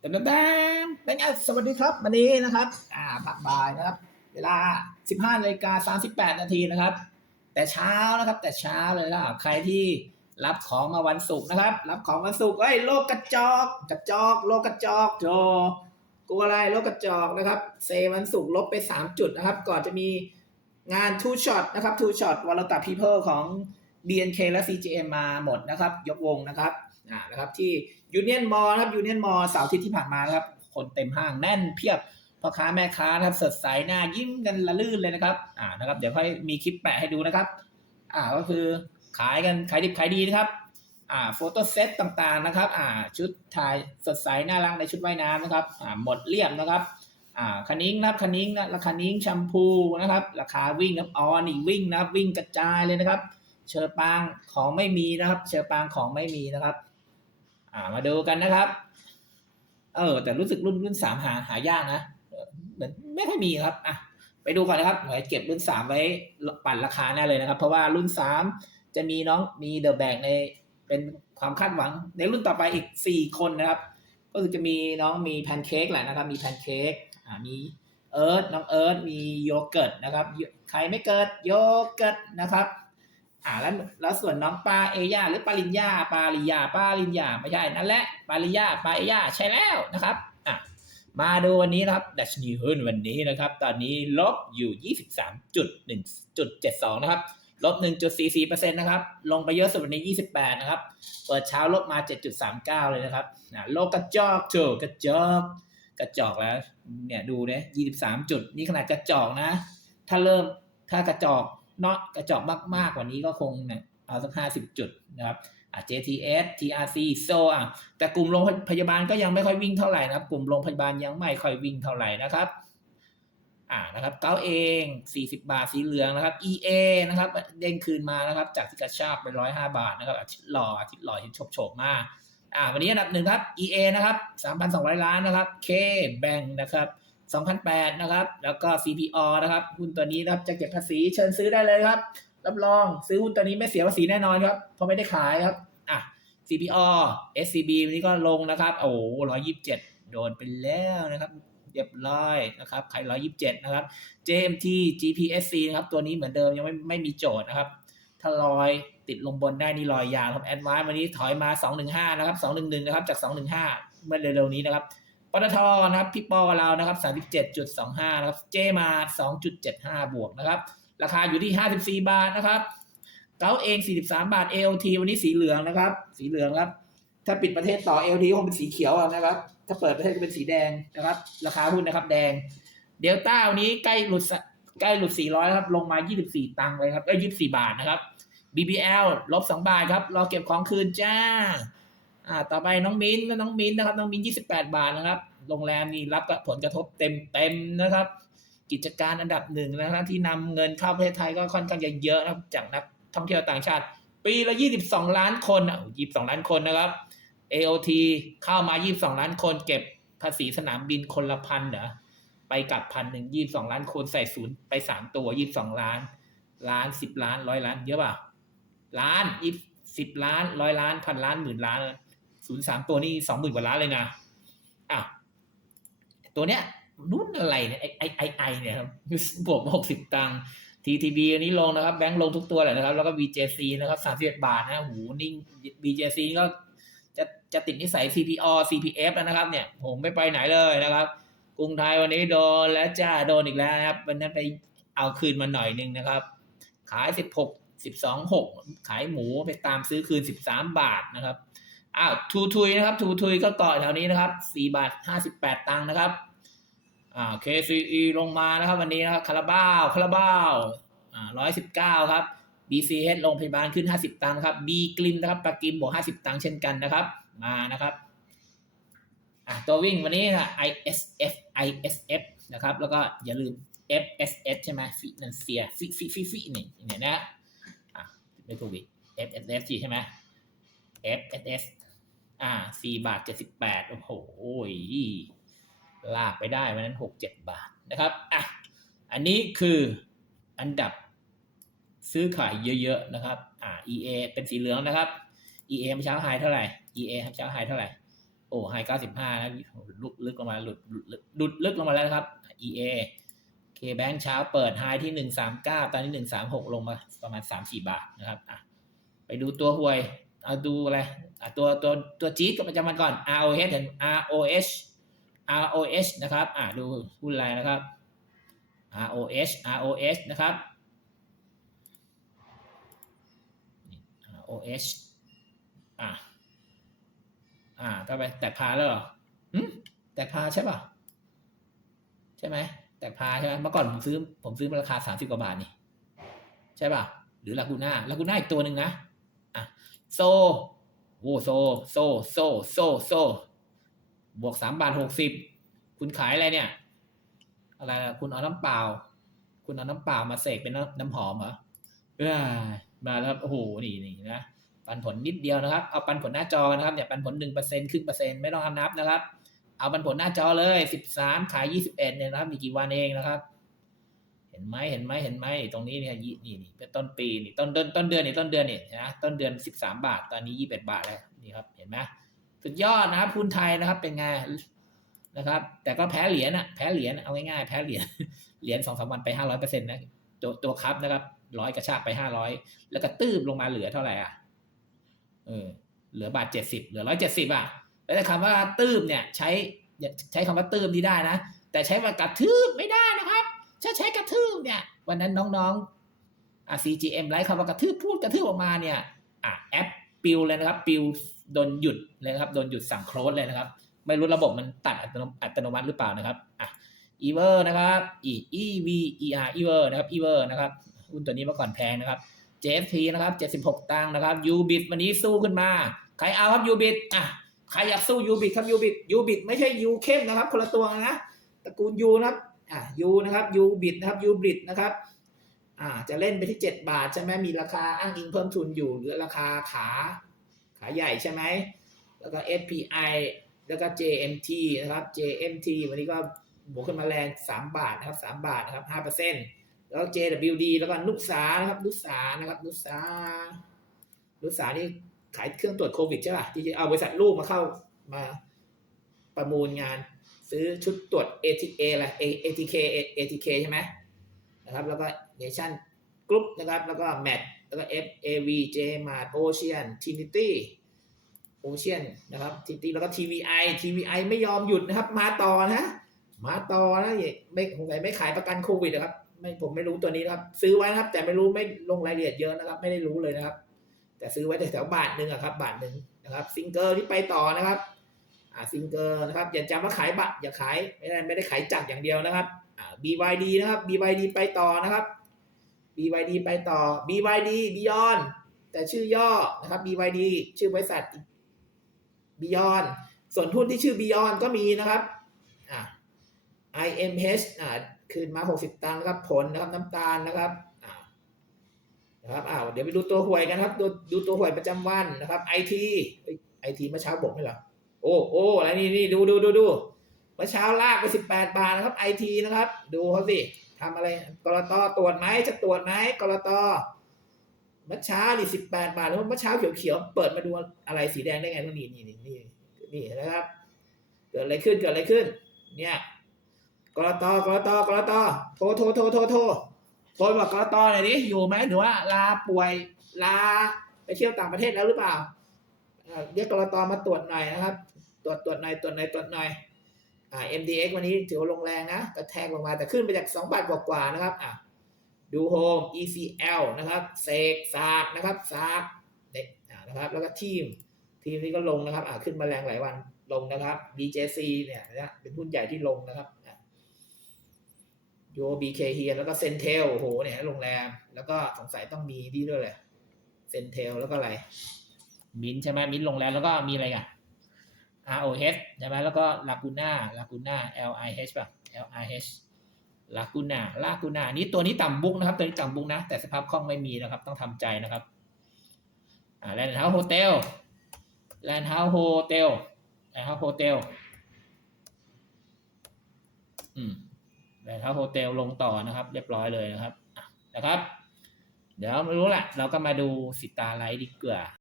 เต็มเต็มเป็นไงสวัสดีครับ วันนี้นะครับ อ่าพักบ่ายนะครับ เวลา 15นาฬิกา38 นาทีนะครับ แต่เช้านะครับ แต่เช้าเลยนะใครที่รับของมาวันศุกร์นะครับ รับของวันศุกร์เอ้ยโลกกระจอก กระจอก โลกกระจอกโจกลัวอะไรโลกกระจอกนะครับ เซวันศุกร์ลบไป 3 จุดนะครับ ก่อนจะมีงาน Two Shot นะครับ Two Shot วอลตาพีเพิลของ BNK และ CGM มาหมดนะครับ ยกวงนะครับ อ่านะครับที่ยูเนียนมอลนะครับยูเนียนมอลเสาร์อาทิตย์ที่ผ่านมาครับ คนเต็มห้างแน่นเพียบพ่อค้าแม่ค้านะครับสดใสหน้ายิ้มกันละลื่นเลยนะครับอ่านะครับ เดี๋ยวค่อยมีคลิปแปะให้ดูนะครับ อ่าก็คือขายกันขายดิบขายดีนะครับอ่าโฟโต้เซตต่างๆนะครับอ่าชุดถ่ายสดใสน่ารักในชุดว่ายน้ำนะครับอ่าหมดเรียบนะครับอ่าคันนิ้งนะครับคันนิ้งนะราคานิ้งแชมพูนะครับ ราคาวิ่งนะครับออนอีกวิ่งนะครับวิ่งกระจายเลยนะครับ เชอปางของไม่มีนะครับ เชอปางของไม่มีนะครับ อ่ามาดูกันนะครับ เออ แต่รู้สึกรุ่นรุ่นสามหาหายากนะเหมือนไม่ค่อยมีครับอะไปดูก่อนนะครับไว้เก็บรุ่นสามไว้ปั่นราคาแน่เลยนะครับ เพราะว่ารุ่นสามจะมีน้องมีเดอะแบกในเป็นความคาดหวัง ในรุ่นต่อไปอีกสี่คนนะครับ ก็คือจะมีน้องมีแพนเค้กแหละนะครับ มีแพนเค้กอ่ามีเอิร์ธน้องเอิร์ธมีโยเกิร์ตนะครับ ใครไม่เกิดโยเกิร์ตนะครับ อ่าแล้วแล้วส่วนน้องปลาเอยาหรือปาลินยาปาลิยาปาลินยาไม่ใช่นั่นแหละปาลิยาปาเอยาใช่แล้วนะครับอะมาดูวันนี้นะครับดัชนีหุ้นวันนี้นะครับ ตอนนี้ลบอยู่ 23.1.72 นะครับลบ 1.44%นะครับ ลงไปเยอะสุดวันนี้ 28 นะครับ เปิดเช้าลบมา 7.39 เลยนะครับอะโลกกระจอกเถอกระจอกกระจอกแล้ว เนี่ยดูเนี่ย23 จุด นี่ขนาดกระจอกนะ ถ้าเริ่มถ้ากระจอก นาะกระจอกมากๆกว่านี้ก็คงเนี่ยเอาสัก50จุดนะครับอะ JTS TRC SO อะแต่กลุ่มโรงพยาบาลก็ยังไม่ค่อยวิ่งเท่าไหร่นะครับ กลุ่มโรงพยาบาลยังไม่ค่อยวิ่งเท่าไหร่นะครับอ่านะครับเก้าเอง 40 บาทสีเหลืองนะครับ EA นะครับเด้งคืนมานะครับ จากที่กระชากไป105บาทนะครับอาทิตย์หล่ออาทิตย์หล่ออาทิตย์โฉบโฉบมากอ่าวันนี้อันดับหนึ่งครับ EA นะครับ 3,200 ล้านนะครับ K Bank นะครับ 2,008 นะครับ แล้วก็ CPO นะครับ หุ้นตัวนี้นะครับจะเก็บภาษีเชิญซื้อได้เลยครับ รับรองซื้อหุ้นตัวนี้ไม่เสียภาษีแน่นอนครับ เพราะไม่ได้ขายครับ อะ CPO SCB วันนี้ก็ลงนะครับ โอ้ร้อยยี่สิบเจ็ดโดนไปแล้วนะครับเรียบร้อยนะครับใครร้อยยี่สิบเจ็ดนะครับ JMT GPSC นะครับ ตัวนี้เหมือนเดิมยังไม่ไม่มีโจทย์นะครับ ถ้าลอยติดลงบนได้นี่ลอยยาวครับแอดวานวันนี้ถอยมา215นะครับ211นะครับจาก215เมื่อเร็วๆนี้นะครับ ปตทนะครับพี่ปอเรานะครับ37.25นะครับเจมา2.75บวกนะครับ ราคาอยู่ที่54บาทนะครับเก้าเอง43บาท AOT วันนี้สีเหลืองนะครับ สีเหลืองครับ ถ้าปิดประเทศต่อ AOT คงเป็นสีเขียวนะครับ ถ้าเปิดประเทศก็เป็นสีแดงนะครับ ราคาหุ้นนะครับ แดงเดลต้าวันนี้ใกล้หลุดใกล้หลุด 400 ครับ ลงมา 24 ตังค์เลยครับเอ้ย24 บาทนะครับ BBL ลบ 2 บาทครับ รอเก็บของคืนจ้า อ่าต่อไปน้องมิ้นน้องมิ้นนะครับน้องมิ้น28บแปดบาทนะครับโรงแรมนี่รับผลกระทบเต็มเต็มๆนะครับ กิจการอันดับหนึ่งนะครับที่นำเงินเข้าประเทศไทยก็ค่อนข้างจะเยอะนะครับจากนักท่องเที่ยวต่างชาติ ปีละ22ล้านคนอะ22ล้านคนนะครับ AOT เข้ามา22ล้านคน เก็บภาษีสนามบินคนละพันเหรอไปกลับพันหนึ่งยี่สิบสองล้านคนใส่ศูนย์ไปสามตัวยี่สองล้าน ล้านสิบล้านร้อยล้านเยอะป่ะล้านยี่สิบล้านร้อยล้านพันล้านหมื่นล้าน ศูนย์สามตัวนี่สองหมื่นกว่าล้านเลยนะอ้าวตัวเนี้ยรุ่นอะไรเนี่ยไอไอไอไอเนี่ยครับบวกหกสิบตังค์ TTB อันนี้ลงนะครับ แบงค์ลงทุกตัวเลยนะครับ แล้วก็ BJC นะครับสามสิบเอ็ดบาทนะหูนิ่ง BJC ก็จะจะติดนิสัย CPO CPF แล้วนะครับ เนี่ยผมไม่ไปไหนเลยนะครับ กรุงไทยวันนี้โดนแล้วจ้าโดนอีกแล้วนะครับวันนั้นไปเอาคืนมาหน่อยนึงนะครับ ขายสิบหกสิบสองหกขายหมูไปตามซื้อคืนสิบสามบาทนะครับ อ้าวทูทุยนะครับทูทุยก็เกาะแถวนี้นะครับสี่บาทห้าสิบแปดตังค์นะครับอ่า KCE ลงมานะครับ วันนี้นะครับคาราบ้าวคาราบ้าวอ่าร้อยสิบเก้าครับ BCH โรงพยาบาลขึ้นห้าสิบตังค์ครับ B กลิมนะครับปากิมบวกห้าสิบตังค์เช่นกันนะครับ มานะครับอะตัววิ่งวันนี้นะ ISF ISF นะครับ แล้วก็อย่าลืม FSS ใช่ไหมฟินันเซียฟิฟิฟิฟินี่เนี่ยนะอะไม่ถูกอีก FSS ใช่ไหม FSS อ่า4บาท78โอ้โหลากไปได้วันนั้น6 7บาทนะครับอะอันนี้คืออันดับซื้อขายเยอะๆนะครับอ่า EA เป็นสีเหลืองนะครับ EA เช้าไฮเท่าไหร่ EA เช้าไฮเท่าไหร่โอ้ไฮเก้าสิบห้านะลุกลึกลงมาหลุดหลุดลึกลงมาแล้วนะครับ EA เคแบงเช้าเปิดไฮที่หนึ่งสามเก้าตอนนี้หนึ่งสามหกลงมาประมาณสามสี่บาทนะครับอะไปดูตัวหวย เอาดูอะไรตัวตัวตัวจี๊ดกับประจำวันก่อน ROH เห็น ROH ROH นะครับอะดูหุ้นอะไรนะครับ ROH ROH นะครับ ROH อะอ่าต่อไปแตกพาแล้วเหรอหืมแตกพาใช่ป่ะ ใช่ไหมแตกพาใช่ไหมเมื่อก่อนผมซื้อ ผมซื้อราคาสามสิบกว่าบาทนี่ ใช่ป่ะ หรือลากูน่าลากูน่าอีกตัวหนึ่งนะ โซโอ้โซโซโซโซโซบวกสามบาทหกสิบคุณขายอะไรเนี่ย อะไรล่ะคุณเอาน้ำเปล่า คุณเอาน้ำเปล่ามาเสกเป็นน้ำหอมเหรอเอ้ยมาแล้วครับโอ้โหนี่นี่นะปันผลนิดเดียวนะครับ เอาปันผลหน้าจอนะครับเนี่ยปันผลหนึ่งเปอร์เซ็นครึ่งเปอร์เซ็นไม่ต้องนับนะครับ เอาปันผลหน้าจอเลยสิบสามขายยี่สิบเอ็ดเนี่ยนะครับมีกี่วันเองนะครับ ห็นไหมเห็นไหมเห็นไหมตรงนี้เนี่ยยี่นี่นี่เป็นต้นปีนี่ต้นต้นต้นเดือนนี่ต้นเดือนนี่นะต้นเดือนสิบสามบาท ตอนนี้ยี่สิบเบาทแล้วนี่ครับเห็นไหมสุดยอดนะครับหุ้นไทยนะครับเป็นไงนะครับ แต่ก็แพ้เหรียญอะแพ้เหรียญเอาง่ายๆแพ้เหรียญเหรียญสองสามวันไปห้าร้อยเปอร์เซ็นต์นะตัวตัวครับนะครับร้อยกระชากไปห้าร้อยแล้วก็ตื้มลงมาเหลือเท่าไหร่อะเออเหลือบาทเจ็ดสิบเหลือร้อยเจ็ดสิบอะแต่คำว่าตื้มเนี่ย ใช้ใช้คำว่าตื้มที่ได้นะ แต่ใช้ว่ากระทืบไม่ได้นะครับ ถ้าใช้กระทืบเนี่ยวันนั้นน้องๆอะ CGM ไลฟ์คำว่ากระทืบพูดกระทืบออกมาเนี่ยอะแอปปิวเลยนะครับปิวโดนหยุดเลยครับโดนหยุดสั่งโคลสเลยนะครับ ไม่รู้ระบบมันตัดอัตโนมัติหรือเปล่านะครับอะ e v e r นะครับ e e v e r e v e r นะครับ e v e r นะครับหุ้นตัวนี้เมื่อก่อนแพงนะครับ JFP นะครับ 76 ตังค์นะครับ Ubit วันนี้สู้ขึ้นมา ใครเอาครับ Ubit อะใครอยากสู้ Ubit ครับ Ubit Ubit ไม่ใช่ U เข้มนะครับ คนละตัวนะตระกูล U นะครับ อะ U นะครับ Ubit นะครับ Ubit นะครับอ่าจะเล่นไปที่ 7 บาทใช่ไหมมีราคาอ้างอิงเพิ่มทุนอยู่ หรือราคาขาขาใหญ่ใช่ไหมแล้วก็ FPI แล้วก็ JMT นะครับ JMT วันนี้ก็บวกขึ้นมาแรง 3 บาทนะครับ3บาทนะครับ5%แล้ว JWD แล้วก็นุกษานะครับนุกษานะครับนุกษานุกษานี่ขายเครื่องตรวจโควิดใช่ป่ะที่จะเอาบริษัทลูกมาเข้ามาประมูลงาน ซื้อชุดตรวจ ATK อะไร ATK ATK ใช่ไหมนะครับ แล้วก็ Nation Group นะครับ แล้วก็ MAT แล้วก็ FAV JMart Ocean Trinity Ocean นะครับ Trinity แล้วก็ TVI TVI ไม่ยอมหยุดนะครับ มาต่อนะมาต่อนะไม่คงไม่ขายประกันโควิดนะครับไม่ผมไม่รู้ตัวนี้นะครับ ซื้อไว้นะครับ แต่ไม่รู้ไม่ลงรายละเอียดเยอะนะครับ ไม่ได้รู้เลยนะครับ แต่ซื้อไว้แต่แถวบาทหนึ่งอะครับ บาทหนึ่งนะครับ ซิงเกิลที่ไปต่อนะครับ อ่าซิงเกิลนะครับอย่าจำว่าขายบัตรอย่าขายไม่ได้ไม่ได้ขายจักรอย่างเดียวนะครับอ่า BYD นะครับ BYD ไปต่อนะครับ BYD ไปต่อ BYD Beyond แต่ชื่อย่อนะครับ BYD ชื่อบริษัท Beyond ส่วนหุ้นที่ชื่อ Beyond ก็มีนะครับอ่า IMH อ่าคืนมา 60 ตังค์นะครับผลนะครับน้ำตาลนะครับนะครับอ้าวเดี๋ยวไปดูตัวหวยกันครับ ดูดูตัวหวยประจำวันนะครับ IT ไอทีเมื่อเช้าบอกไม่เหรอ โอ้โอ้อะไรนี่นี่ดูดูดูดูเมื่อเช้าลากไป18บแปดบาทนะครับ IT นะครับ ดูเขาสิทำอะไรกรตตรวจไหมจะตรวจไหมกรตเมื่อเช้านี่18บาทแล้วเมื่อเช้าเขียวๆเปิดมาดูอะไรสีแดงได้ไงตรงนี้นี่นี่นี่นี่นะครับ เกิดอะไรขึ้นเกิดอะไรขึ้น เนี่ยกรตกรตกรตโทรโทรโทรโทรโทรโทรบอกกรตหน่อยดิอยู่ไหมหรือว่าลาป่วยลาไปเที่ยวต่างประเทศแล้วหรือเปล่า เรียกกรตมาตรวจหน่อยนะครับ ตรวจตรวจหน่อยตรวจหน่อยตรวจหน่อยอ่า MDX วันนี้ถือว่าลงแรงนะกระแทกลงมาแต่ขึ้นไปจาก 2 บาทกว่าๆนะครับอะดูโฮม ECL นะครับเซกซากนะครับซากเด็กนะครับ แล้วก็ทีม ทีมนี้ก็ลงนะครับอ่าขึ้นมาแรงหลายวันลงนะครับ BJC เนี่ยนะเป็นหุ้นใหญ่ที่ลงนะครับยูบีเคเฮียแล้วก็เซนเทลโอ้โหเนี่ยโรงแรม แล้วก็สงสัยต้องมีที่ด้วยเลยเซนเทลแล้วก็อะไร มินใช่ไหมมินโรงแรมแล้วก็มีอะไรอะ ROH ใช่ไหมแล้วก็ลากูน่าลากูน่า LIH ป่ะ LIH ลากูน่าลากูน่านี่ตัวนี้ต่ำบุกนะครับ ตัวนี้ต่ำบุกนะ แต่สภาพคล่องไม่มีนะครับ ต้องทำใจนะครับแลนด์เฮาส์โฮเทลแลนด์เฮาส์โฮเทลแลนด์เฮาส์โฮเทลอืมแต่ถ้าโฮเทลลงต่อนะครับ เรียบร้อยเลยนะครับนะครับ เดี๋ยวไม่รู้แหละเราก็มาดูสิตาไลท์ดีกว่า